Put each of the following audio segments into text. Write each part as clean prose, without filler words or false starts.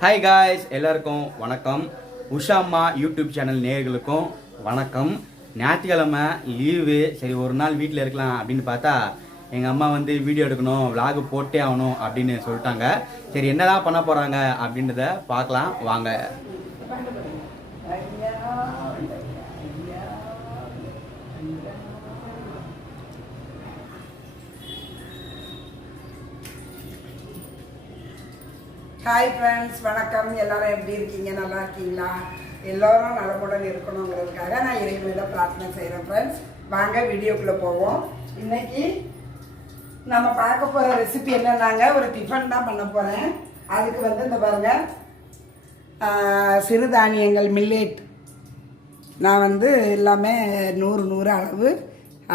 Hi guys, எல்லாருக்கும் வணக்கம். உஷா அம்மா யூடியூப் சேனல் நேயர்களுக்கும் வணக்கம். ஞாயிற்றுக்கிழமை லீவு, சரி ஒரு நாள் வீட்டில் இருக்கலாம் அப்படின்னு பார்த்தா எங்கள் அம்மா வந்து வீடியோ எடுக்கணும், விலாகு போட்டே ஆகணும் அப்படின்னு சொல்லிட்டாங்க. சரி என்னதான் பண்ண போகிறாங்க அப்படின்றத பார்க்கலாம் வாங்க. ஹாய் ஃப்ரெண்ட்ஸ், வணக்கம். எல்லாரும் எப்படி இருக்கீங்க? நல்லா இருக்கீங்களா? எல்லோரும் நலமுடன் இருக்கணுங்கிறதுக்காக நான் இறைவனிடம் பிரார்த்தனை செய்கிறேன். ஃப்ரெண்ட்ஸ், வாங்க வீடியோக்குள்ளே போவோம். இன்னைக்கு நம்ம பார்க்க போகிற ரெசிபி என்னன்னாங்க, ஒரு டிஃபன் தான் பண்ண போகிறேன். அதுக்கு வந்து இந்த பாருங்க, சிறுதானியங்கள் மில்லெட் நான் வந்து எல்லாமே 100 அளவு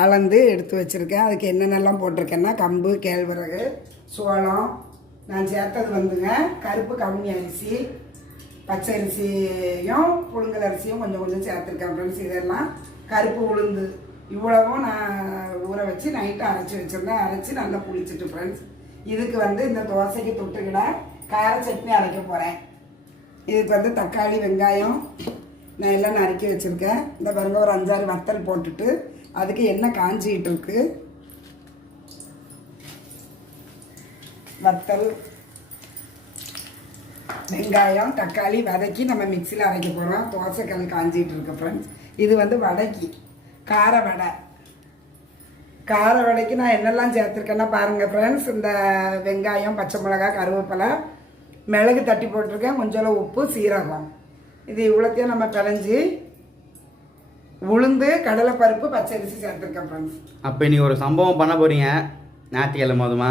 அளந்து எடுத்து வச்சுருக்கேன். அதுக்கு என்னென்னலாம் போட்டிருக்கேன்னா, கம்பு, கேழ்வரகு, சோளம், நான் சேர்த்தது வந்துங்க கருப்பு கவுனி அரிசி, பச்சை அரிசியும் புழுங்கல் அரிசியும் கொஞ்சம் கொஞ்சம் சேர்த்துருக்கேன் ஃப்ரெண்ட்ஸ். இதெல்லாம் கருப்பு உளுந்து இவ்வளவும் நான் ஊற வச்சு நைட்டு அரைச்சி வச்சுருந்தேன். அரைச்சி நல்லா புளிச்சிட்டு ஃப்ரெண்ட்ஸ். இதுக்கு வந்து இந்த தோசைக்கு தொட்டுக்கிட கார சட்னி அரைக்க போகிறேன். இதுக்கு வந்து தக்காளி, வெங்காயம் நான் எல்லாம் நறுக்கி வச்சுருக்கேன். இந்த பாருங்க, ஒரு 5-6 வத்தல் போட்டுட்டு அதுக்கு எண்ணெய் காஞ்சிக்கிட்டு இருக்கு. வத்தல், வெங்காயம், தக்காளி வதக்கி நம்ம மிக்சியில் அரைக்க போகிறோம். தோசைக்கல் காஞ்சிகிட்டு இருக்கு ஃப்ரெண்ட்ஸ். இது வந்து வடைக்கு கார வடை. கார வடைக்கு நான் என்னெல்லாம் சேர்த்துருக்கேன்னா பாருங்கள் ஃப்ரெண்ட்ஸ். இந்த வெங்காயம், பச்சை மிளகாய், கருவேப்பிலை, மிளகு தட்டி போட்டிருக்கேன், கொஞ்சம் உப்பு, சீரகம். இது இவ்வளோத்தையும் நம்ம பிணைஞ்சி உளுந்து, கடலைப்பருப்பு, பச்சரிசி சேர்த்துருக்கேன் ஃப்ரெண்ட்ஸ். அப்போ இன்னைக்கு ஒரு சம்பவம் பண்ண போறீங்க ஞாயிற்றுக்கிழமை அதுமா?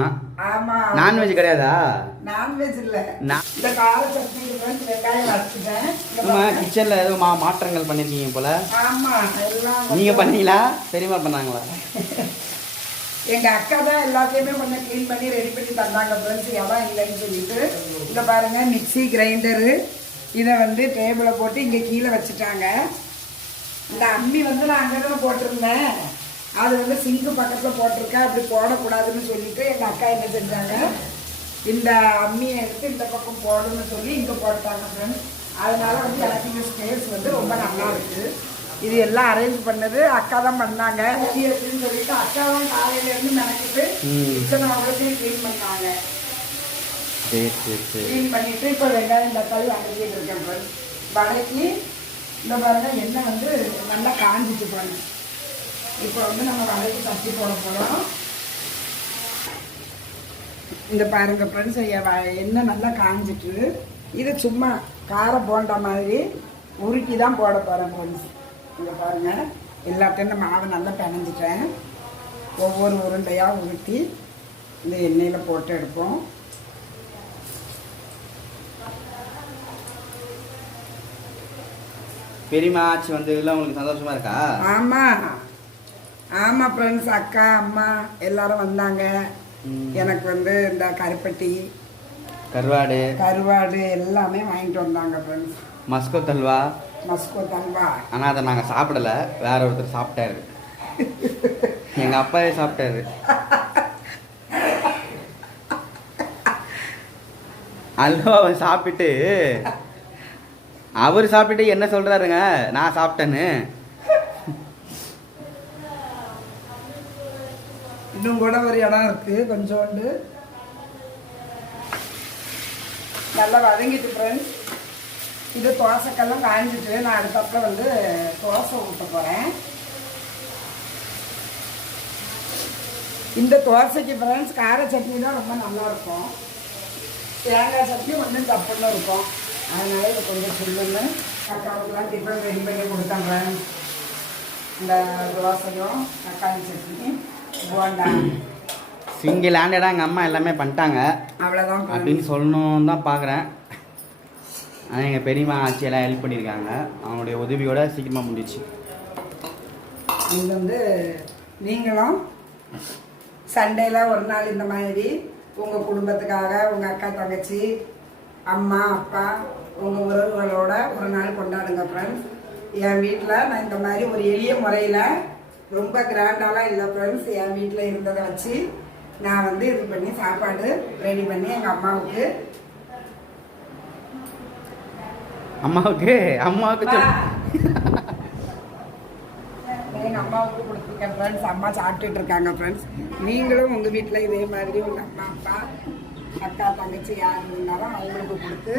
ஆமா. நான்வெஜ் கிடையாதா? நான்வெஜ் இல்ல. இந்த கார சட்னி வெங்காயம் வச்சுட்டேன். ஆமா, கிச்சன்ல ஏதோ மாற்றங்கள் பண்ணிருக்கீங்க போல. ஆமா, எல்லாம் நீங்க பண்ணீங்களா, பெரியமா பண்ணாங்களா? எங்க அக்கா தான் எல்லாத்தையுமே கொஞ்சம் க்ளீன் பண்ணி ரெடி பண்ணி தந்தாங்க ஃப்ரெண்ட்ஸ். இடம் இல்லைன்னு சொல்லிட்டு இங்க பாருங்க, மிக்சி, கிரைண்டரு இதை வந்து டேபிளை போட்டு இங்க கீழே வச்சுட்டாங்க. இந்த அம்மி வந்து நான் அங்கதான் போட்டிருந்தேன். அது வந்து சிங்கு பக்கத்தில் போட்டிருக்கேன். அப்படி போடக்கூடாதுன்னு சொல்லிட்டு எங்கள் அக்கா என்ன செஞ்சாங்க, இந்த அம்மியை எடுத்து இந்த பக்கம் போடணும்னு சொல்லி இங்கே போட்டாங்க ஃப்ரெண்ட்ஸ். அதனால வந்து எனக்கு இந்த ஸ்பேஸ் வந்து ரொம்ப நல்லா இருக்குது. இது எல்லாம் அரேஞ்ச் பண்ணது அக்கா தான் பண்ணாங்க. அப்படின்னு சொல்லிட்டு அக்கா தான் காலையிலேருந்து நினைக்கிட்டு கிச்சனை அவ்வளோத்தையும் க்ளீன் பண்ணாங்க. க்ளீன் பண்ணிட்டு இப்போ வெங்காயம், தக்காளி அரைச்சிட்டு இருக்கேன் ஃப்ரெண்ட்ஸ். வடக்கி இந்த பாருங்க, எண்ணெய் வந்து நல்லா காஞ்சிட்டு பாருங்க. இப்போ வந்து நம்ம வடைக்கு தட்டி போட போகிறோம். இந்த பாருங்க ஃப்ரெண்ட்ஸ், எண்ணெய் நல்லா காஞ்சிட்டு இது சும்மா கார போண்டா மாதிரி உருக்கி தான் போட போகிறேன் ஃப்ரெண்ட்ஸ். இங்கே பாருங்கள், எல்லாத்தையும் இந்த மாவை நல்லா பிணைஞ்சிட்டேன். ஒவ்வொரு உருண்டையாக உருட்டி இந்த எண்ணெயில் போட்டு எடுப்போம். பெரியமா ஆச்சு வந்ததுல உங்களுக்கு சந்தோஷமா இருக்கா? ஆமாம் ஆமாம் ஃப்ரெண்ட்ஸ், அக்கா, அம்மா எல்லாரும் வந்தாங்க. எனக்கு வந்து இந்த கருப்பட்டி, கருவாடு எல்லாமே வாங்கிட்டு வந்தாங்க ஃப்ரெண்ட்ஸ். மஸ்கோ தல்வா. ஆனால் அதை நாங்கள் சாப்பிடல, வேற ஒருத்தர் சாப்பிட்டாரு. எங்கள் அப்பாவே சாப்பிட்டாரு. அல்வாவை சாப்பிட்டு அவர் சாப்பிட்டுட்டு என்ன சொல்றாருங்க, நான் சாப்பிட்டேன்னு. இன்னும் கூட ஒரு இடம் இருக்கு, கொஞ்சோண்டு நல்லா வதங்கிட்டு ஃப்ரெண்ட்ஸ். இது தோசைக்கெல்லாம் காய்ஞ்சிட்டு நான் அதுக்கப்புறம் வந்து தோசை ஊற்ற போகிறேன். இந்த தோசைக்கு ஃப்ரெண்ட்ஸ் கார சட்னி தான் ரொம்ப நல்லாயிருக்கும். தேங்காய் சட்னி கொஞ்சம் தப்புன்னு இருக்கும். அதனால இது கொஞ்சம் சொல்லுன்னு அக்காவுக்குலாம் டிஃபன் ரெடி பண்ணி கொடுத்தாங்க. இந்த தோசையும் தக்காளி சட்னி, போண்டா, சிங்கிள் ஹேண்டடாக எங்கள் அம்மா எல்லாமே பண்ணிட்டாங்க. அவ்வளோதான் அப்படின்னு சொல்லணும்னு தான் பார்க்குறேன். ஆனால் எங்கள் பெரியம்மா ஆட்சியெல்லாம் ஹெல்ப் பண்ணியிருக்காங்க. அவங்களுடைய உதவியோட சீக்கிரமாக முடிச்சு. இது வந்து நீங்களும் சண்டேயில் ஒரு நாள் இந்த மாதிரி உங்கள் குடும்பத்துக்காக, உங்கள் அக்கா, தங்கச்சி, அம்மா, அப்பா, உங்கள் உறவுகளோட ஒரு நாள் கொண்டாடுங்க ஃப்ரெண்ட்ஸ். என் வீட்டில் நான் இந்த மாதிரி ஒரு எளிய முறையில், ரொம்ப கிராண்டாலாம் இல்லை ஃப்ரெண்ட்ஸ், என் வீட்டில் இருந்ததை வச்சு நான் வந்து இது பண்ணி சாப்பாடு ரெடி பண்ணி எங்கள் அம்மாவுக்கு அம்மாவுக்கு சொல். எங்கள் அம்மாவுக்கு கொடுத்துருக்கேன் ஃப்ரெண்ட்ஸ். அம்மா சாப்பிட்டுட்டு இருக்காங்க ஃப்ரெண்ட்ஸ். நீங்களும் உங்கள் வீட்டில் இதே மாதிரி உங்கள் அம்மா அப்பா அக்கா தங்கச்சி யார் இருந்தாலும் அவங்களுக்கு கொடுத்து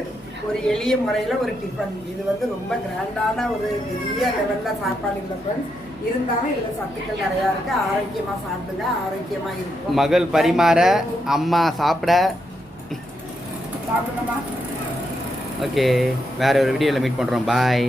ஒரு எளிய முறையில் ஒரு டிஃபன். இது வந்து ரொம்ப கிராண்டான ஒரு பெரிய லெவலில் சாப்பாடு இல்லை ஃப்ரெண்ட்ஸ். இருந்தாலும் இதில் சத்துக்கள் நிறையா இருக்குது. ஆரோக்கியமாக சாப்பிடுங்க, ஆரோக்கியமாக இருக்கும். மகள் பரிமாற, அம்மா சாப்பிட. சாப்பிடணுமா? ஓகே, வேற ஒரு வீடியோவில் மீட் பண்ணுறோம். பாய்.